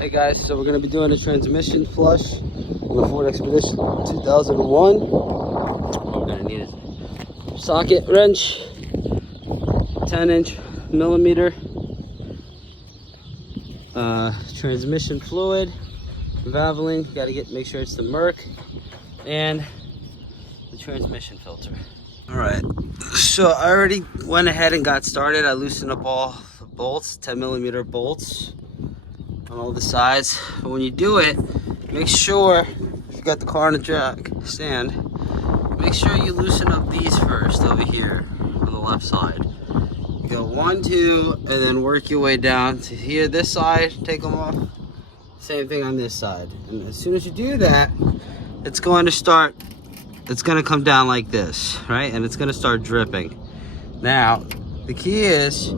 Hey guys, so we're going to be doing a transmission flush on the Ford Expedition 2001. What we're going to need is socket wrench, 10-inch millimeter, transmission fluid, valvoline. You got to make sure it's the Merc, and the transmission filter. All right, so I already went ahead and got started. I loosened up all the bolts, 10mm bolts on all the sides. But when you do it, make sure, if you got the car on a jack stand, make sure you loosen up these first over here on the left side. You go 1, 2, and then work your way down to here, this side, take them off. Same thing on this side. And as soon as you do that, it's going to come down like this, right? And it's going to start dripping. Now, the key is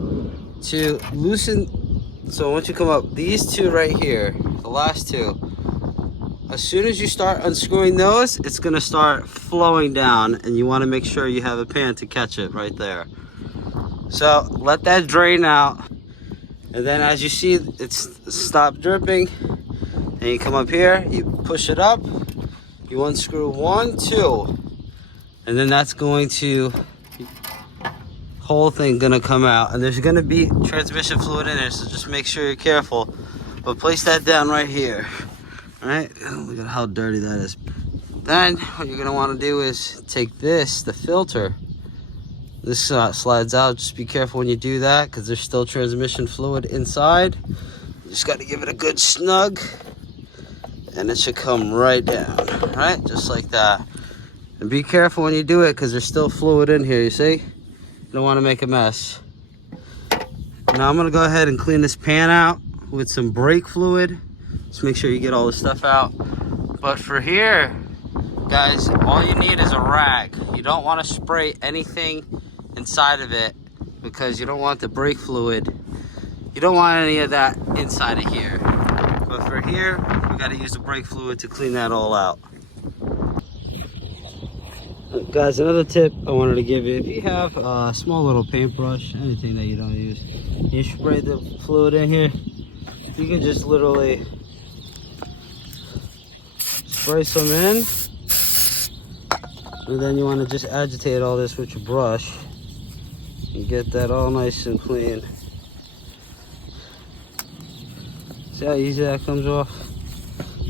to loosen. So once you come up, these two right here, the last two, as soon as you start unscrewing those, it's going to start flowing down, and you want to make sure you have a pan to catch it right there. So let that drain out, and then as you see it's stopped dripping, and you come up here, you push it up, you unscrew 1, 2, and then that's going to, whole thing gonna come out, and there's gonna be transmission fluid in there, so just make sure you're careful. But place that down right here. All right, look at how dirty that is. Then what you're gonna want to do is take this, the filter, this slides out. Just be careful when you do that, because there's still transmission fluid inside. You just got to give it a good snug, and it should come right down, right, just like that. And be careful when you do it, because there's still fluid in here, you see. You don't want to make a mess. Now I'm going to go ahead and clean this pan out with some brake fluid. Just make sure you get all the stuff out. But for here, guys, all you need is a rag. You don't want to spray anything inside of it, because you don't want the brake fluid. You don't want any of that inside of here. But for here, we got to use the brake fluid to clean that all out. Guys, another tip I wanted to give you: if you have a small little paintbrush, anything that you don't use, you spray the fluid in here, you can just literally spray some in, and then you want to just agitate all this with your brush and get that all nice and clean. See how easy that comes off?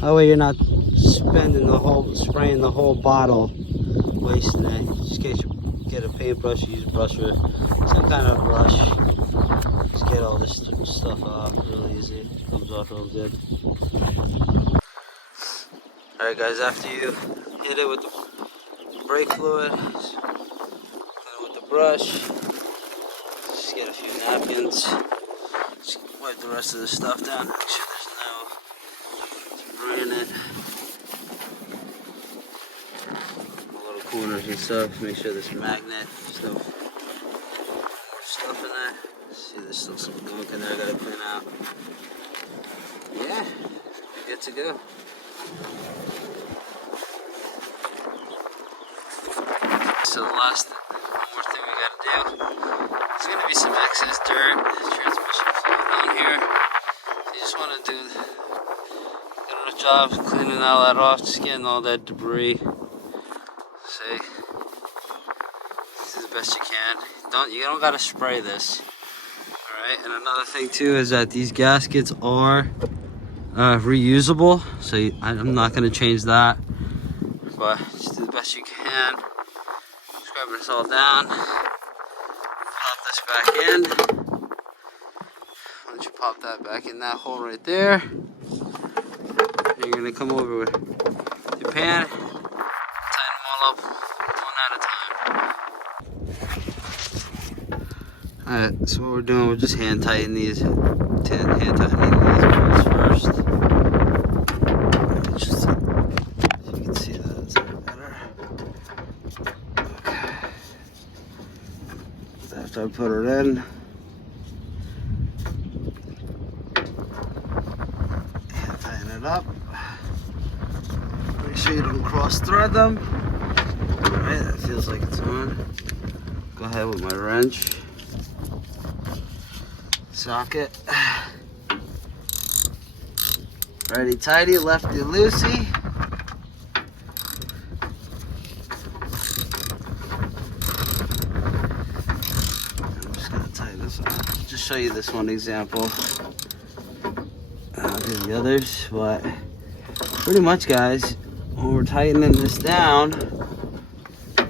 That way you're not spraying the whole bottle, wasting it. Just in case you get a paintbrush, you use a brush or some kind of brush. Just get all this stuff off really easy. It comes off real good. Alright guys, after you hit it with the brake fluid, clean it with the brush, just get a few napkins, just wipe the rest of the stuff down, make sure there's no debris in it. Corners and stuff, make sure there's magnet stuff in there. See, there's still some gunk in there I gotta clean out. Yeah, good to go. So the last more thing we gotta do, there's gonna be some excess dirt, transmission fluid on here. You just wanna do a good job cleaning all that off, just getting all that debris. See, this is the best you can. You don't gotta spray this. All right, and another thing too is that these gaskets are reusable, so I'm not gonna change that. But just do the best you can. Scrub this all down. Pop this back in. Once you pop that back in that hole right there, you're gonna come over with your pan. Up one at a time. Alright, so what we're doing, we're just hand tightening these bolts first. Just, if you can see that, it's a bit better. Okay. After I put it in, hand tighten it up. Make sure you don't cross thread them. Alright, that feels like it's on. Go ahead with my wrench. Socket. Righty tighty, lefty loosey. I'm just gonna tighten this up. Just show you this one example. I'll do the others, but pretty much, guys, when we're tightening this down,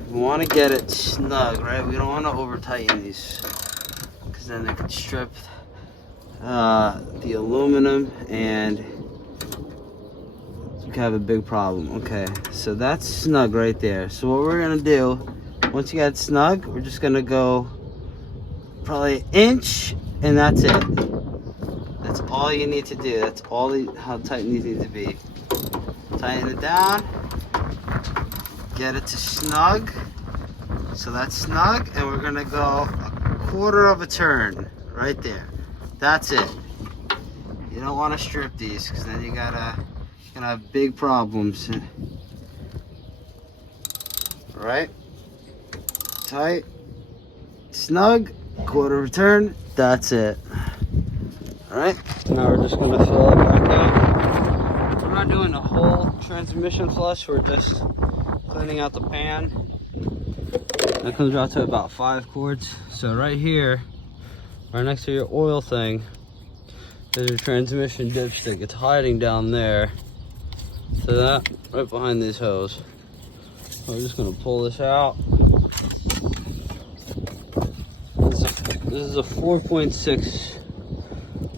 we want to get it snug, right? We don't want to over tighten these, because then they could strip the aluminum and you could have a big problem. Okay, so that's snug right there. So what we're gonna do, once you got it snug, we're just gonna go probably an inch, and that's it. That's all you need to do. That's all how tight these need to be. Tighten it down, get it to snug. So that's snug, and we're gonna go a quarter of a turn right there. That's it. You don't want to strip these, because then you're gonna have big problems. All right, tight, snug, quarter of a turn. That's it. All right. Now we're just gonna fill it back up. We're not doing a whole transmission flush. We're just cleaning out the pan. That comes out to about 5 quarts. So right here, right next to your oil thing, there's your transmission dipstick. It's hiding down there. So that, right behind these hose. We're just gonna pull this out. This is a 4.6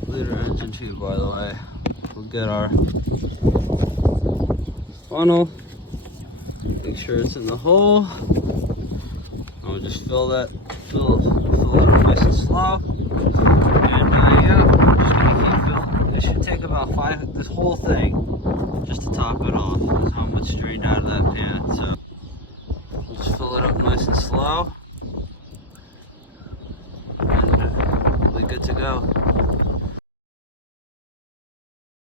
liter engine tube, by the way. We'll get our funnel, make sure it's in the hole. I'll just fill it up nice and slow. And yeah, we're just gonna keep filling. It should take about 5, this whole thing, just to top it off. That's how much drained out of that pan. So we'll just fill it up nice and slow. And we'll be good to go.